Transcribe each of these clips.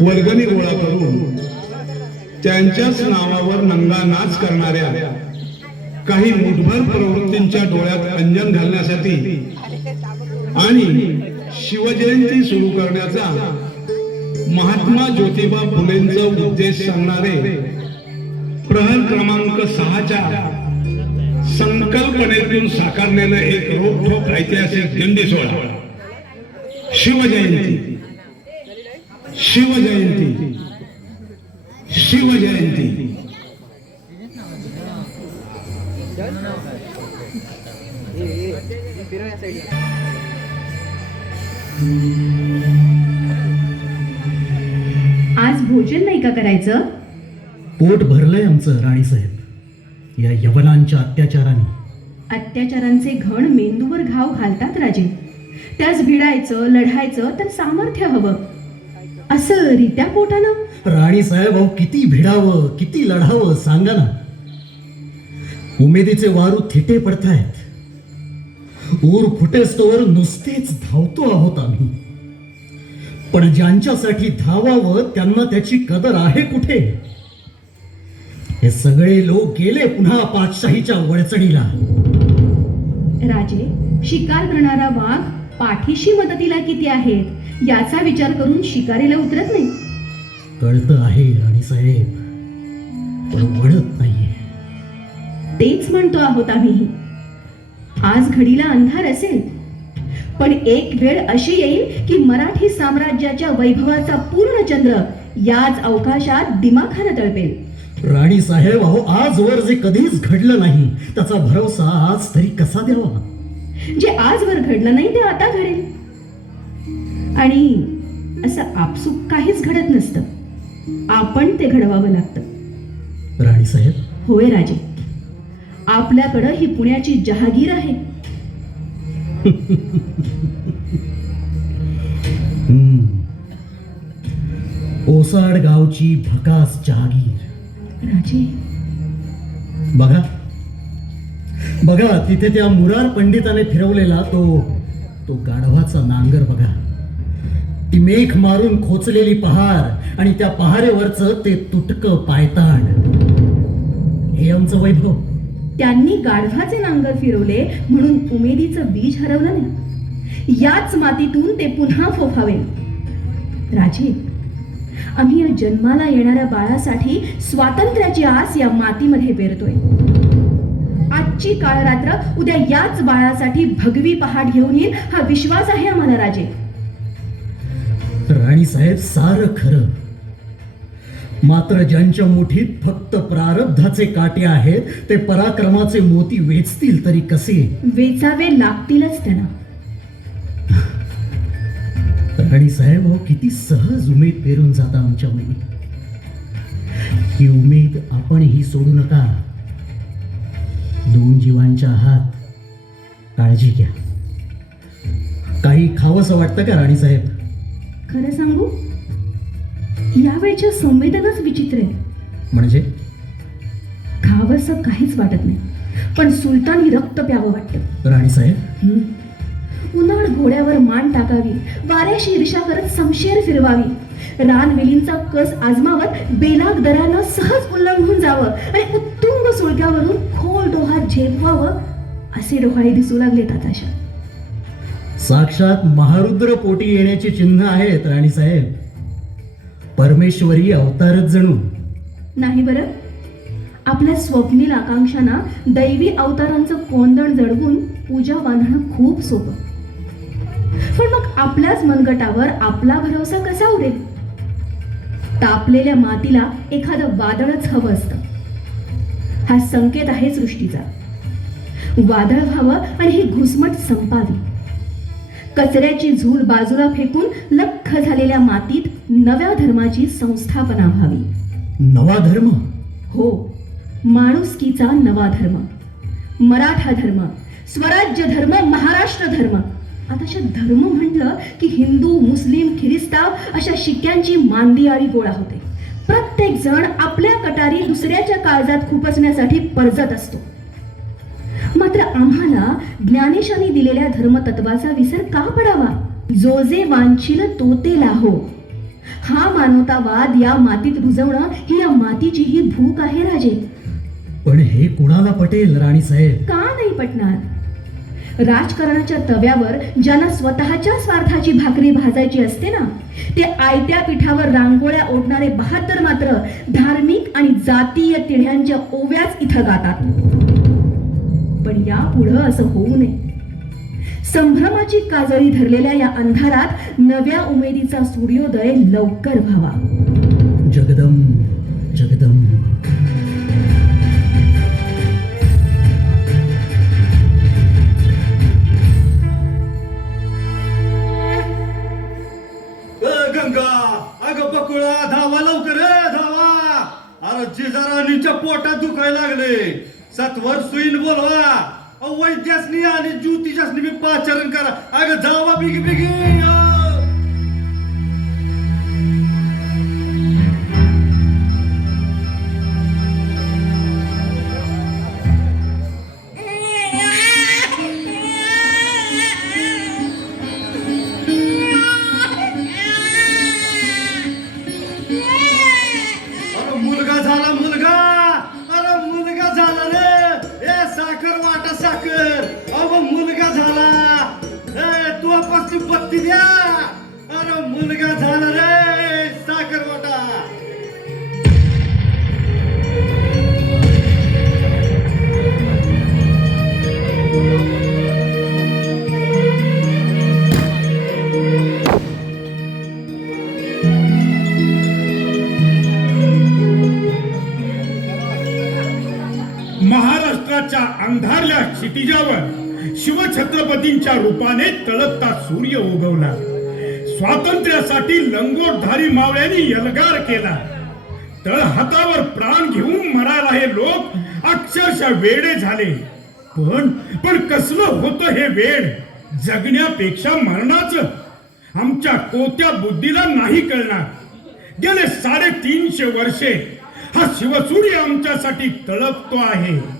वर्गणी गोळा करून त्यांच्याच नावावर नंगा नाच करणाऱ्या काही मुठभर प्रवृत्तींच्या डोळ्यात अंजन घालण्यासाठी आणि शिवजयंती सुरू करण्याचा महात्मा ज्योतिबा फुलेंचा उद्देश सांगणारे प्रहर क्रमांक सहाच्या संकल्पनेतून साकारलेलं एक रोखोक ऐतिहासिक दिंडी सोहळा. शिवजयंती. शिवजयंती. शिवजयंती. आज भोजन नाही का करायचं? पोट भरलंय आमचं राणीसाहेब या यवनांच्या अत्याचाराने. अत्याचारांचे घण मेंदूवर घाव घालतात राजे. त्यास भिडायचं लढायचं तर सामर्थ्य हवं. असं रित्या पोटानं? राणीसाहेब अहो किती भिडावं किती लढावं सांगा ना. उमेदीचे वारू थिटे पडतायत. ऊर फुटेस्तोवर नुसतेच धावतो आहोत आम्ही. पण ज्यांच्यासाठी धावावं त्यांना त्याची कदर आहे कुठे? हे सगळे लोक गेले पुन्हा पातशाहीच्या वडचणीला. राजे शिकार करणारा वाघ पाठीशी मदतीला किती आहेत? याचा विचार करून शिकारीला उतरत नाही. कळतं आहे राणीसाहेब पण वडत नाहीये. तेच म्हणतो आहोत आम्ही. आज घडीला अंधार असेल. पण एक वेळ अशी येईल की मराठी साम्राज्याच्या वैभवाचा पूर्ण चंद्र याच अवकाशात दिमाखानं तळपेल. राणी साहेब अहो आजवर जे कधीच घडलं नाही त्याचा भरोसा आज तरी कसा द्यावा? जे आजवर घडलं नाही ते आता घडेल. आणि असं आपसूक काहीच घडत नसतं. आपण ते घडवावं लागतं. राणी साहेब? होय राजे. आपल्याकडं ही पुण्याची जहागीर आहे. ओसाड गावची भकास जहागीर. राजे. बघा. बघा तिथे त्या मुरार पंडिताने फिरवलेला तो तो गाढवाचा नांगर बघा. ती मेघ मारून खोचलेली पहार आणि त्या पहारेवरच ते तुटक पायताण. हे आमचं वैभव. त्यांनी गाढवाचे नांगर फिरवले म्हणून उमेदीचं बीज हरवलं नाही. याच मातीतून ते पुन्हा फोफावे. राजे आम्ही या जन्माला येणाऱ्या बाळासाठी स्वातंत्र्याची आस या मातीमध्ये पेरतोय. आजची काळ रात्र उद्या याच बाळासाठी भगवी पहाट घेऊन येईल हा विश्वास आहे आम्हाला राजे. राणी साहेब सार खरं. मात्र ज्यांच्या मुठीत फक्त प्रारब्धाचे काटे आहेत ते पराक्रमाचे मोती वेचतील तरी कसे? वेचावे लागतीलच त्यांना. राणी साहेब अहो किती सहज उमेद पेरून जाता आमच्या मनी ही उमेद आपणही सोडू नका. दोन जीवांच्या हात काळजी घ्या. काही खावंसं वाटतं का राणी साहेब? खरं सांगू? यावेळच्या संवेदनाच विचित्र आहे. म्हणजे? खावंसं काहीच वाटत नाही. पण सुलतानी रक्त प्यावं वाटतं. राणी साहेब. उन्हाळ घोड्यावर मान टाकावी वाऱ्याशी ईर्षा करत समशेर फिरवावी. रानवेलींचा कस आजमावत बेलाग दरानं सहज उल्लंघून जावं आणि उत्तुंग सुळक्यावरून खोल डोहात झेपवावं असे डोहाळे दिसू लागले ताताशा साक्षात महारुद्र पोटी येण्याची चिन्ह आहेत राणी साहेब. परमेश्वरी अवतारच जणू. नाही बरं? आपल्या स्वप्नील आकांक्षांना दैवी अवतारांचं कोंदण जडवून पूजा बांधणं खूप सोपं. पण मग आपल्याच मनगटावर आपला भरोसा कसा उडेल? तापलेल्या मातीला एखादं वादळच हवं असतं. हा संकेत आहे सृष्टीचा. वादळ व्हावं आणि ही घुसमट संपावी. कचऱ्याची झूल बाजूला फेकून लख्ख झालेल्या मातीत नव्या धर्माची संस्थापना व्हावी. नवा धर्म? हो माणुसकीचा नवा धर्म. मराठा धर्म स्वराज्य धर्म महाराष्ट्र धर्म. आता धर्म म्हटलं की हिंदू मुस्लिम ख्रिस्ताव अशा शिक्क्यांची मांदियाळी गोळा होते. प्रत्येक जण आपल्या कटारी दुसऱ्याच्या काळजात खुपसण्यासाठी परजत असतो. मात्र आम्हाला ज्ञानेशांनी दिलेल्या धर्मतत्वाचा विसर का पडावा? जो जे वांछील तो ते लाहो. हा मानवतावाद या मातीत रुजवणं ही या मातीची ही भूक आहे राजे. पण हे कुणाला पटेल राणी साहेब? का नाही पटणार? राजकारणाच्या तव्यावर ज्यांना स्वतःच्या स्वार्थाची भाकरी भाजायची असते ना ते आयत्या पिठावर रांगोळ्या ओढणारे बहादर मात्र धार्मिक आणि जातीय तिढ्यांच्या ओव्याच इथं गातात. पण यापुढं असं होऊ नये. संभ्रमाची काजळी धरलेल्या या अंधारात नव्या उमेदीचा सूर्योदय लवकर व्हावा. जगदम जगदम. गंगा अगं बकुळा धावा लवकर धावा. अरे जिजाराणीच्या पोटात दुखायला लागले सत्वर सुईन बोलवा. अहो, वैद्यासनी आणि ज्योतिषासनी मी पाचरण करा. अगं जावा बिगी बिगी. शिवछत्रपतींच्या रूपाने तळपता सूर्य उगवला. स्वातंत्र्यासाठी लंगोटधारी मावळ्यांनी यलगार केला. तळ हातावर प्राण घेऊन मरायला हे लोक अक्षरशः वेडे झाले. पण पण कसलं होतं हे वेड? जगण्यापेक्षा मरणाचं. आमच्या कोत्या बुद्धीला नाही कळणार. गेले साडेतीनशे वर्षे हा शिवसूर्य आमच्यासाठी तळपतो आहे.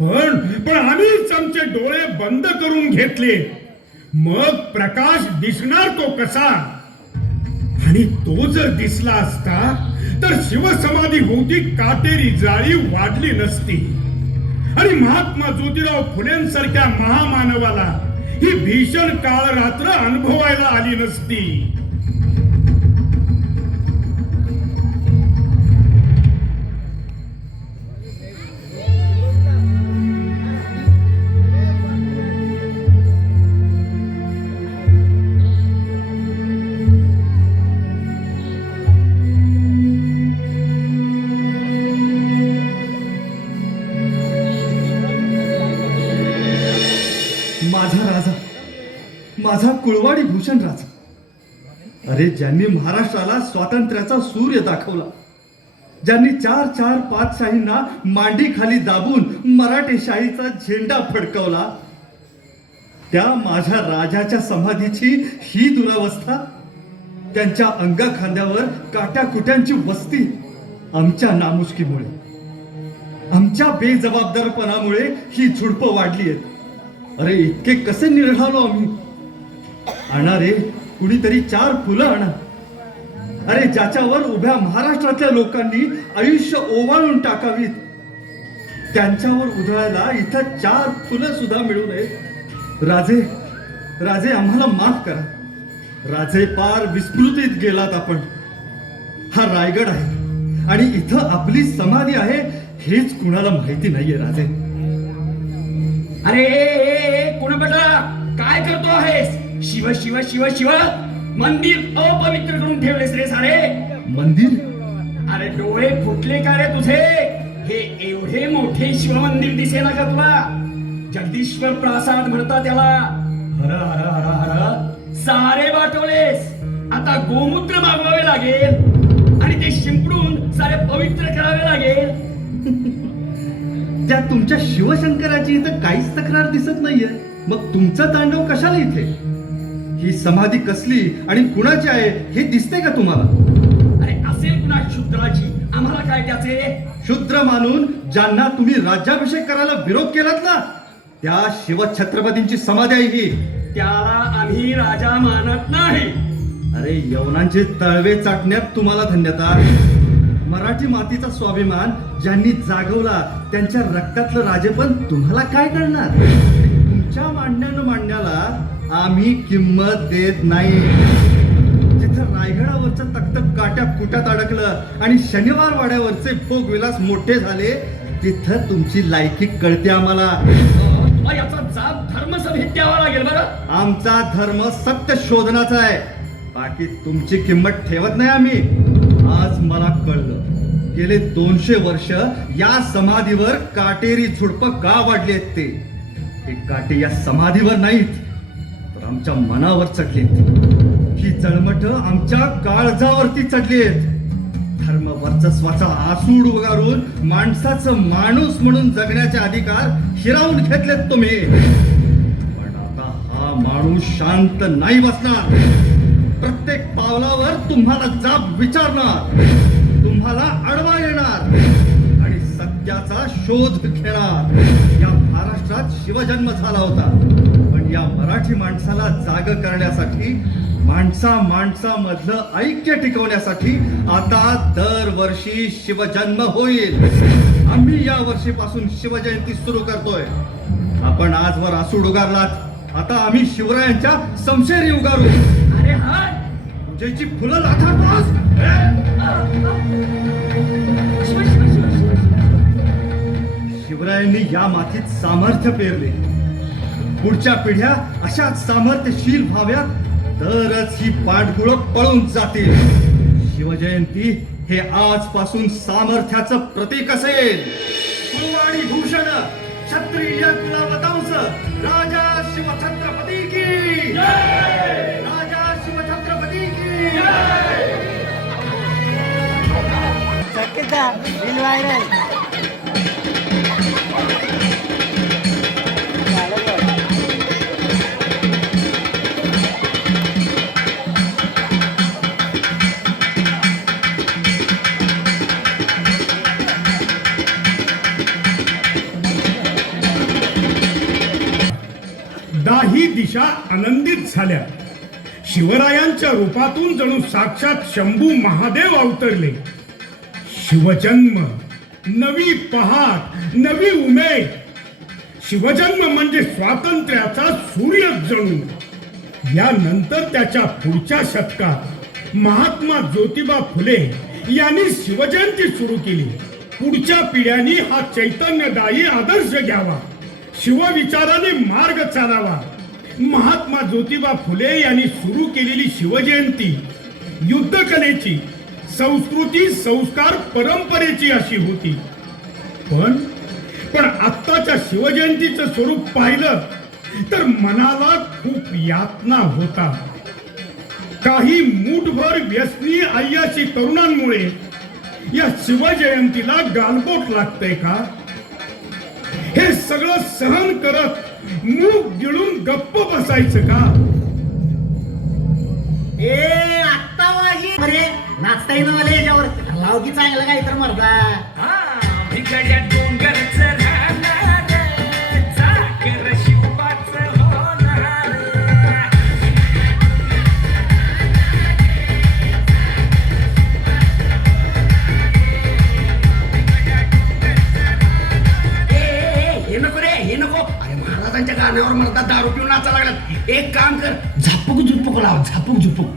पण पण आम्हीच आमचे डोळे बंद करून घेतले. मग प्रकाश दिसणार तो कसा? आणि तो जर दिसला असता तर शिवसमाधी होती काटेरी जाळी वाढली नसती. आणि महात्मा ज्योतिराव फुलेंसारख्या महामानवाला ही भीषण काळ रात्र अनुभवायला आली नसती. माझा कुळवाडी भूषण राजा. अरे ज्यांनी महाराष्ट्राला स्वातंत्र्याचा सूर्य दाखवला ज्यांनी चार चार पाच शाहींना मांडी खाली दाबून मराठी शाहीचा झेंडा फडकवला त्या माझ्या राजाच्या समाधीची ही दुरावस्था त्यांच्या अंगा खांद्यावर काट्याकुट्यांची वस्ती आमच्या नामुष्कीमुळे आमच्या बेजबाबदारपणामुळे ही झुडपं वाढली आहेत. अरे इतके कसे निरढालो आम्ही? आणा रे कुणीतरी चार फुलं आणा. अरे ज्याच्यावर उभ्या महाराष्ट्रातल्या लोकांनी आयुष्य ओवाळून टाकावीत त्यांच्यावर उधळायला इथं चार फुलं सुद्धा मिळू नयेत. राजे राजे आम्हाला माफ करा. राजे पार विस्मृतीत गेलात आपण. हा रायगड आहे आणि इथं आपली समाधी आहे हेच कुणाला माहिती नाहीये राजे. अरे कुणा बेटा काय करतो आहेस? शिव शिव शिव शिव. मंदिर अपवित्र करून ठेवलेस रे सारे. मंदिर? अरे डोळे फुटले का रे तुझे? हे एवढे मोठे शिव मंदिर दिसेना का तुला? जगदीश्वर प्रासाद म्हणतात त्याला. हर हर हर हर. सारे वाटवलेस आता गोमूत्र मागवावे लागेल. आणि ते शिंपडून सारे पवित्र करावे लागेल. त्या तुमच्या शिवशंकराची इथं काहीच तक्रार दिसत नाहीये. मग तुमचं तांडव कशाला इथे? ही समाधी कसली आणि कुणाची आहे हे दिसते का तुम्हाला? अरे असेल कुणा क्षुद्राची आम्हाला काय त्याचे? शूद्र मानून ज्यांना तुम्ही राज्याभिषेक करायला विरोध केलात ना त्या शिवछत्रपतींची समाधी आहे ही. त्याला आम्ही राजा मानत नाही. अरे यवनांचे तळवे चाटण्यात तुम्हाला धन्यता. मराठी मातीचा स्वाभिमान ज्यांनी जागवला त्यांच्या रक्तातलं राजेपण तुम्हाला काय कळणार? तुमच्या मांडण्यानं मांडण्याला आम्ही किंमत देत नाही. जिथं रायगडावरचं तख्त काट्या कुट्यात अडकलं आणि शनिवार वाड्यावरचे भोग विलास मोठे झाले तिथं तुमची लायकी कळते आम्हाला. याचा जाब धर्मसभेत द्यावा लागेल बरं. आमचा धर्म सत्य शोधनाचा आहे. बाकी तुमची किंमत ठेवत नाही आम्ही. आज मला कळलं गेले दोनशे वर्ष या समाधीवर काटेरी झुडप का वाढली आहेत ते? हे काटे या समाधीवर नाहीत. आमच्या मनावर चढलेत. ही जळमट आमच्या काळजावरती चढली आहेत धर्म वर्चस्वाचा आसूड उगारून माणसाचं माणूस म्हणून जगण्याचे अधिकार हिरावून घेतलेत तुम्ही. पण आता हा माणूस शांत नाही बसणार. प्रत्येक पावलावर तुम्हाला जाब विचारणार. तुम्हाला अडवा येणार. आणि सत्याचा शोध घेणार. या महाराष्ट्रात शिवजन्म झाला होता. या मराठी माणसाला जाग करण्यासाठी माणसा माणसामधलं ऐक्य टिकवण्यासाठी आता दरवर्षी शिवजन्म होईल. आम्ही या वर्षीपासून शिवजयंती सुरू करतोय. आपण आजवर आसूड उगारलात. आता आम्ही शिवरायांच्या समशेरी उगारू. अरे हा! फुलं शिव. शिवरायांनी या मातीत सामर्थ्य पेरले. पुढच्या पिढ्या अशा सामर्थ्यशील व्हाव्यात तरच ही पाठगुळ पळून जातील. शिवजयंती हे आजपासून सामर्थ्याचं प्रतीक असेल. कुलवाणी भूषण क्षत्रिय कुलावतांस राजा शिवछत्रपती की. राजा शिवछत्रपती की. ही दिशा आनंदित झाल्या. शिवरायांच्या रूपातून जणू साक्षात शंभू महादेव अवतरले. शिवजन्म नवी पहाट नवी उमेद. शिवजन्म म्हणजे स्वातंत्र्याचा सूर्य जणू. यानंतर त्याच्या पुढच्या शतकात महात्मा ज्योतिबा फुले यांनी शिवजयंती सुरू केली. पुढच्या पिढ्यांनी हा चैतन्यदायी आदर्श घ्यावा. शिवविचाराने मार्ग चालावा. महात्मा ज्योतिबा फुले यांनी सुरू केलेली शिवजयंती युद्धकलेची संस्कृती संस्कार परंपरेची अशी होती. पण पण आत्ताच्या शिवजयंतीचं स्वरूप पाहिलं तर मनाला खूप यातना होता. काही मूठभर व्यसनी अय्याशी तरुणांमुळे या शिवजयंतीला गालबोट लागतंय का? हे सगळं सहन करत मूग गिळून गप्प बसायचं का? ए आत्ता वाजी अरे नाचता येणं मला याच्यावर. लाव की चांगलं काय तर मरदा. हा भिकड्या डोंगरचं महाराजांच्या म्हणतात दारू पिऊन नाचा लागला एक काम कर झापूक झुपूक लाव झापूक झुपूक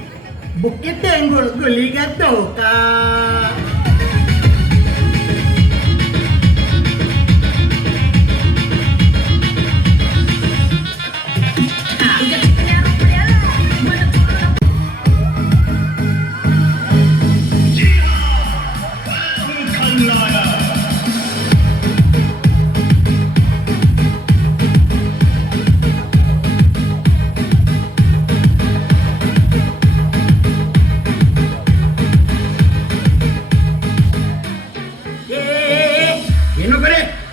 बुके टेंगुळ गुली का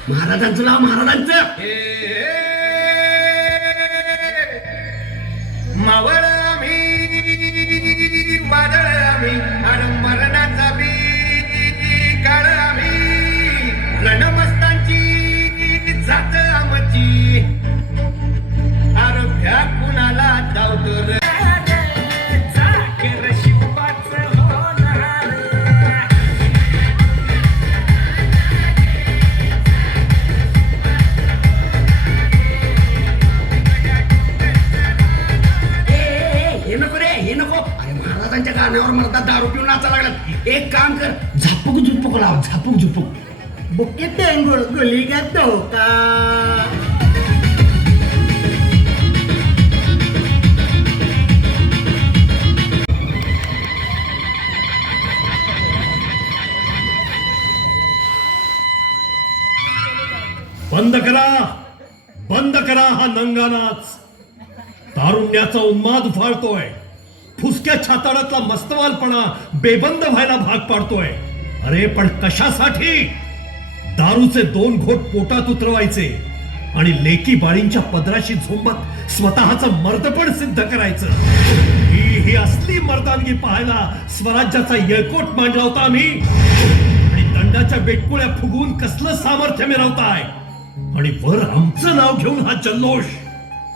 महाराजांचं लाव महाराजांचं. एक काम कर झापूक झुपूक लाव झापूक झुपूक. बुके टेंगुळ गुलिगा धोका बंद करा. बंद करा हा नंगानाच. तारुण्याचा उन्माद उफाळतोय. फुसक्या छाताडातला मस्तवालपणा बेबंद व्हायला भाग पाडतोय. अरे पण कशासाठी? दारूचे दोन घोट पोटात उतरवायचे आणि लेकी बाळींच्या पदराशी झोंबत स्वतःचं मर्दपण सिद्ध करायचं. ही ही असली मर्दानगी पाहायला स्वराज्याचा येळकोट मांडला होता आम्ही. आणि दंडाच्या बेटकुळ्या फुगवून कसलं सामर्थ्य मिरवताय आणि वर आमचं नाव घेऊन हा जल्लोष.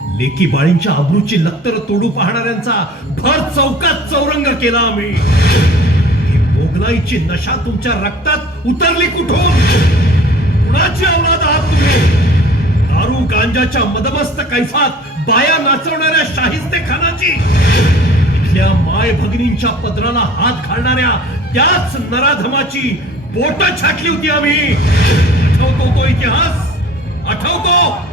लेकी बाळींच्या आबरूची लक्तर तोडू पाहणाऱ्यांचा भर चौकात चौरंग केला आम्ही. मोगलाईची नशा तुमच्या रक्तात उतरली कुठून? कुणाची औलाद आहात तुम्ही? दारू गांजाच्या मदमस्त कैफात बाया नाचवणाऱ्या शाहिस्ते खानाची इथल्या माय भगिनींच्या पदराला हात घालणाऱ्या त्याच नराधमाची बोट छाटली होती आम्ही. आठवतो तो इतिहास? आठवतो?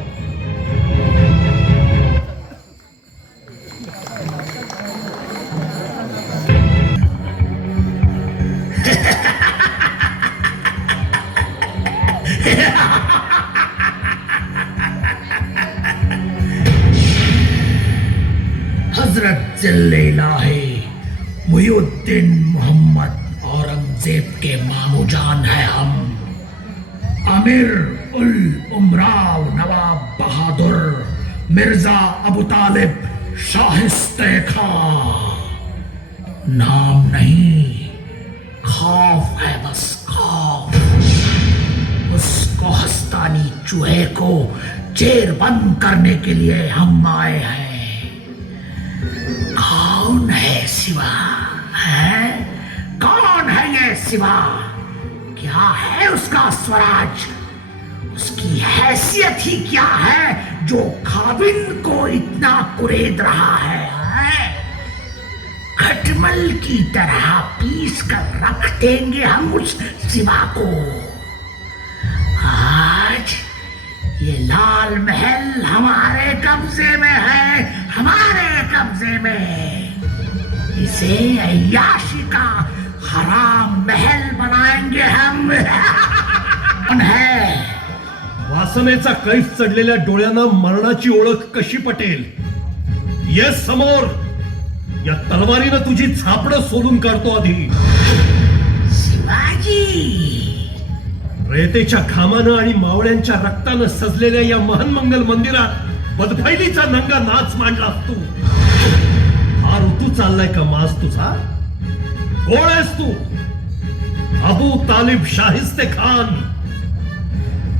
मुयुद्दीन मोहम्मद औरंगज़ेब के मामूजान है हम। अमीर उल उमराव नवाब बहादुर, मिर्ज़ा अबू तालिब, शाहिस्ते खा। नाम नहीं, खौफ है बस खौफ। उसको हस्तानी चूहे को जेर बंद करने के लिए हम आए हैं। कौन है कौन है शिवा क्या है उसका स्वराज। उसकी हैसियत ही क्या है जो खाविन को इतना कुरेद रहा है, है? खटमल की तरह पीस कर रख देंगे हम उस शिवा को। आज ये लाल महल हमारे कब्जे में है हमारे कब्जे में। इसे अयाशी का हराम महल बनाएंगे हम। है? वासनेचा कैफ चढलेल्या डोळ्यांना मरणाची ओळख कशी पटेल? ये समोर या तलवारीनं तुझी झापडं सोलून काढतो आधी. शिवाजी! रेतेच्या घामानं आणि मावळ्यांच्या रक्तानं सजलेल्या या महनमंगल मंदिरात बदफैलीचा नंगा नाच मांडलास तू. हा ऋतू चाललाय का मास तुझा? कोण आहेस तू अबू तालिब शाहिस्ते खान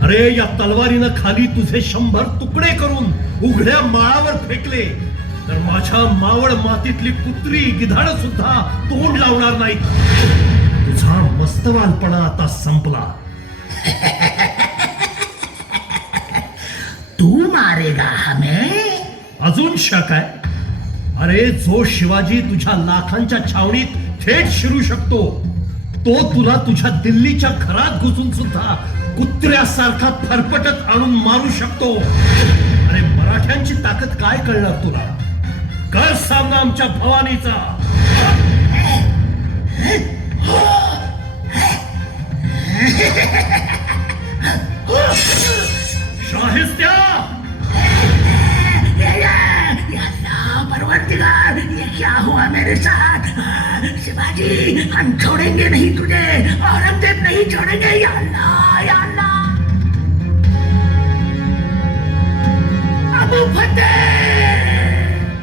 अरे या तलवारीनं खाली तुझे शंभर तुकडे करून उघड्या माळावर फेकले तर माझ्या मावळ मातीतली कुत्री गिधाड सुद्धा तोंड लावणार नाहीत तुझा मस्तवालपणा आता संपला तू मारेगा हमें। अजून शक आहे अरे जो शिवाजी तुझ्या लाखांच्या छावणीत थेट शिरू शकतो. तो तुला तुझ्या दिल्लीच्या घरात घुसून सुद्धा कुत्र्यासारखा फरफटत आणून मारू शकतो. अरे मराठ्यांची ताकद काय कळणार तुला? कर सामना आमच्या भवानीचा. शाहिस्त्या! परवरदिगार ये क्या हुआ मेरे साथ? शिवाजी हम छोड़ेंगे नहीं तुझे औरंगज़ेब नहीं छोड़ेंगे या अल्लाह या अल्लाह। अबू फतेह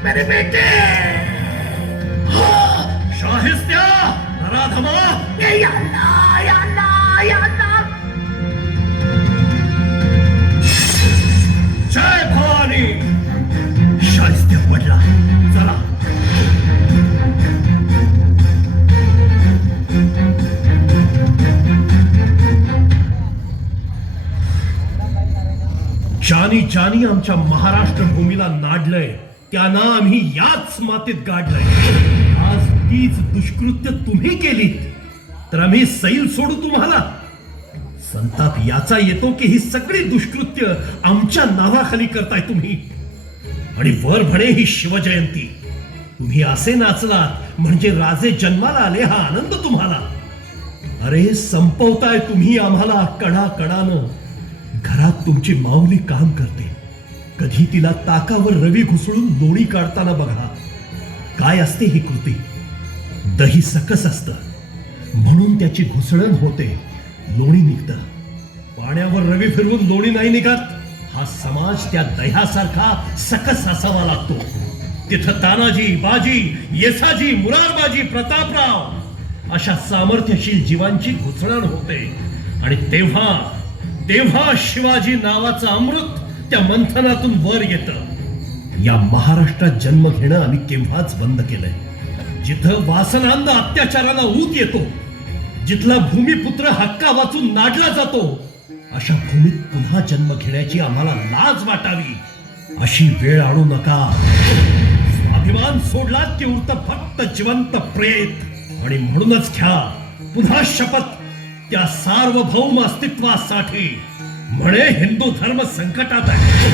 मेरे बेटे। शाहिस्त्या नराधमा ये अल्लाह। पडला चला. ज्यानी ज्यानी आमच्या महाराष्ट्र भूमीला नाडलंय. त्यांना आम्ही याच मातीत गाडलंय. आज तीच दुष्कृत्य तुम्ही केलीत. तर आम्ही सैल सोडू तुम्हाला. संताप याचा येतो की ही सगळी दुष्कृत्य आमच्या नावाखाली करताय तुम्ही. आणि वर म्हणे ही शिवजयंती. तुम्ही असे नाचलात म्हणजे राजे जन्माला आले हा आनंद तुम्हाला. अरे संपवताय तुम्ही आम्हाला कणा कणानं घरात तुमची माऊली काम करते. कधी तिला ताकावर रवी घुसळून लोणी काढताना बघा. काय असते ही कृती? दही सकस असतं. म्हणून त्याची घुसळण होते. लोणी निघतं. पाण्यावर रवी फिरवून लोणी नाही निघत? हा समाज त्या दह्यासारखा सकस असावा लागतो. तिथं तानाजी बाजी येसाजी मुरारबाजी प्रतापराव अशा सामर्थ्यशील जीवांची घुसळण होते. आणि तेव्हा तेव्हा शिवाजी नावाचं अमृत त्या मंथनातून वर येतं. या महाराष्ट्रात जन्म घेणं आम्ही केव्हाच बंद केलंय. जिथं वासनांना अत्याचाराला ऊत येतो जिथला भूमिपुत्र हक्का वाचून नाडला जातो अशा भूमीत पुन्हा जन्म घेण्याची आम्हाला लाज वाटावी. अशी वेळ आणू नका. स्वाभिमान सोडलात की उरत फक्त जिवंत प्रेत. आणि म्हणूनच घ्या. पुन्हा शपथ त्या सार्वभौम अस्तित्वासाठी. म्हणे हिंदू धर्म संकटात आहे.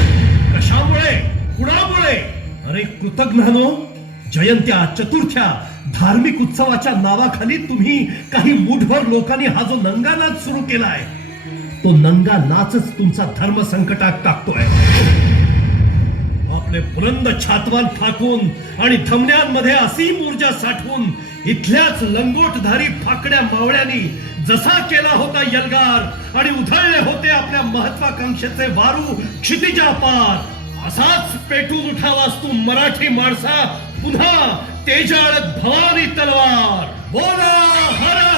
कशामुळे? कुणामुळे? अरे कृतज्ञानो जयंत्या चतुर्थ्या धार्मिक उत्सवाच्या नावाखाली तुम्ही काही मुठभर लोकांनी हा जो नंगानाच सुरू सुरू केलाय तो नंगा नाचच तुमचा धर्म संकटात टाकतोय. आपले बुलंद छातवाल फाकून आणि धमन्यांमध्ये असीम ऊर्जा साठवून इथल्याच लंगोटधारी फाकड्या मावळ्यांनी जसा केला होता यलगार आणि उधळले होते आपल्या महत्वाकांक्षेचे वारू क्षितिजा पार. असाच पेटून उठावास तू मराठी माणसा पुन्हा तेजाळत भवानी तलवार. बोला हरा